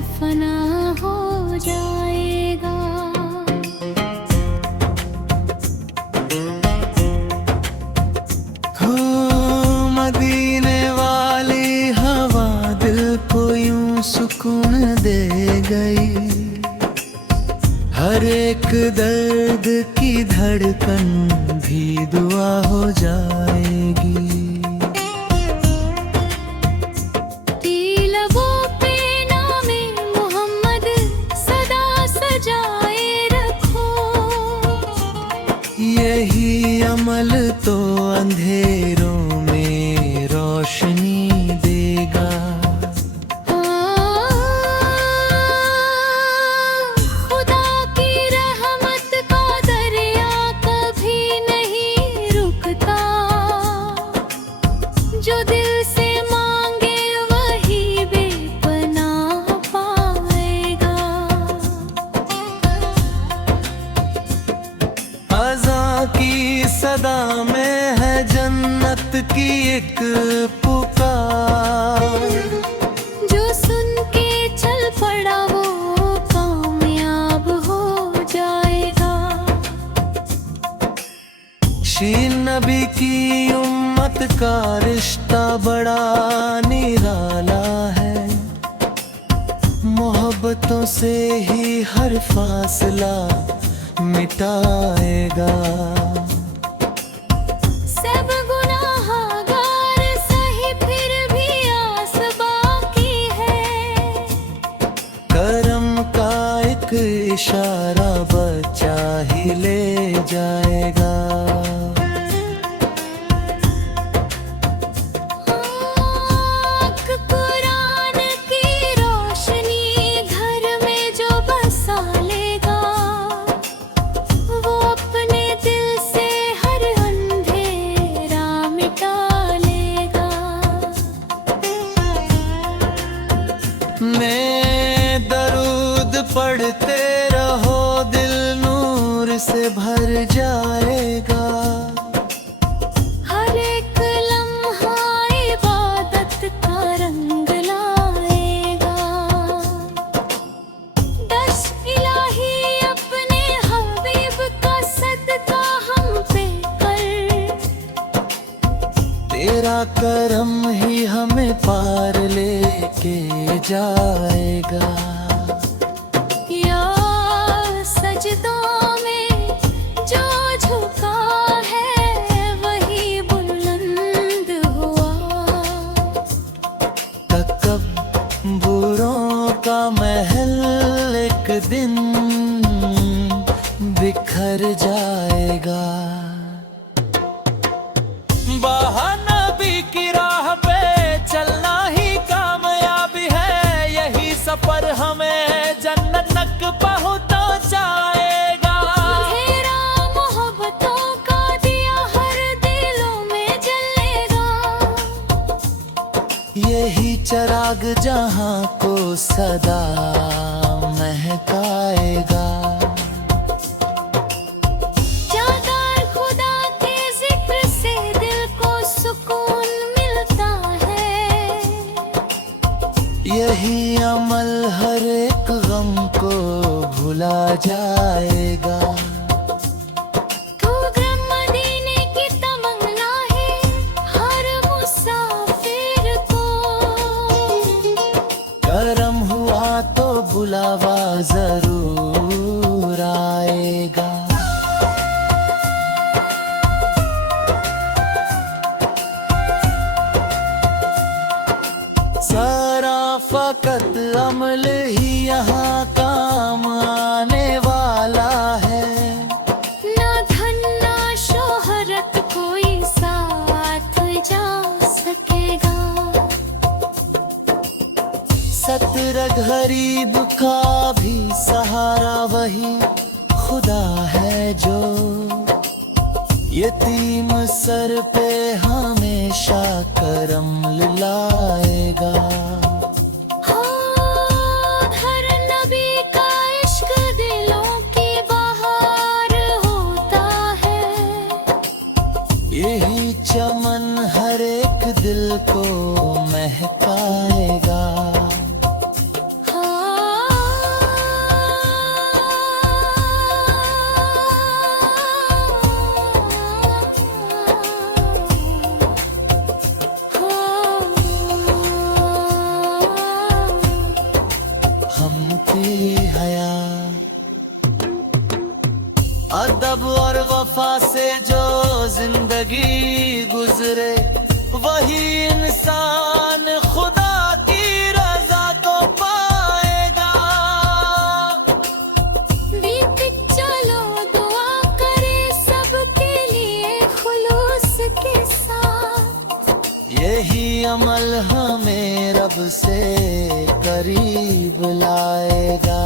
फना हो जाएगा। हो मदीने वाली हवा दिल को यूं सुकून दे गई, हर एक दर्द की धड़कन भी दुआ हो जाएगी। लबों पे नामे मोहम्मद सदा सजाए रखो, यही अमल तो अंधेरों में रोशनी देगा। खुदा की रहमत का दरिया कभी नहीं रुकता, जो दिल से मांगे वही बेपनाह पाएगा। अज़ां की सदा में है जन्नत की एक पुकार, जो सुन के चल पड़ा वो कामयाब हो जाएगा। शीन नबी की उम्मत का रिश्ता बड़ा निराला है, मोहब्बतों से ही हर फासला मिटाएगा। सब गुनाहगार सही फिर भी आस बाकी है, करम का एक इशारा बचा ही ले जाएगा। कुरान की रोशनी घर में जो बसा लेगा, वो अपने दिल से हर अंधेरा मिटा लेगा। मैं दरूद पढ़ते रहो दिल नूर से भर जाएगा। हर एक लम्हा इबादत का रंग लाएगा। दश इलाही अपने हबीब का सदका हम पे कर, तेरा करम ही हमें पार लेके जाएगा। या सजदों में जो झुका है वही बुलंद हुआ। तकब्बुरों का महल एक दिन बिखर जाएगा। नबी की राह पे चलना ही कामयाबी है, यही सफर हमें जन्नत तक पहुंचाएगा। अंधेरा मोहब्बतों का दिया हर दिलों में जलेगा, यही चिराग जहां को सदा महकाएगा। जादार खुदा के जिक्र से दिल को सुकून मिलता है, यही अमल हर एक गम को भुला जाएगा। तू गम मदीने की तमन्ना है हर मुसाफिर को, करम हुआ तो बुलावा जरूर आएगा। सारा फकत अमल ही यहाँ काम आने वाला है, ना धन ना शोहरत कोई साथ जा सकेगा। सतरग गरीब का भी सहारा वही खुदा है, जो यतीम सर पे हमेशा करम लाएगा। हर नबी का इश्क दिलों की बहार होता है, यही चमन हर एक दिल को महकाएगा। हाँ वफा से जो जिंदगी गुजरे वही इंसान खुदा की रजा को पाएगा। बीत चलो दुआ करे सबके लिए खुलूस के साथ। यही अमल हमें रब से करीब लाएगा।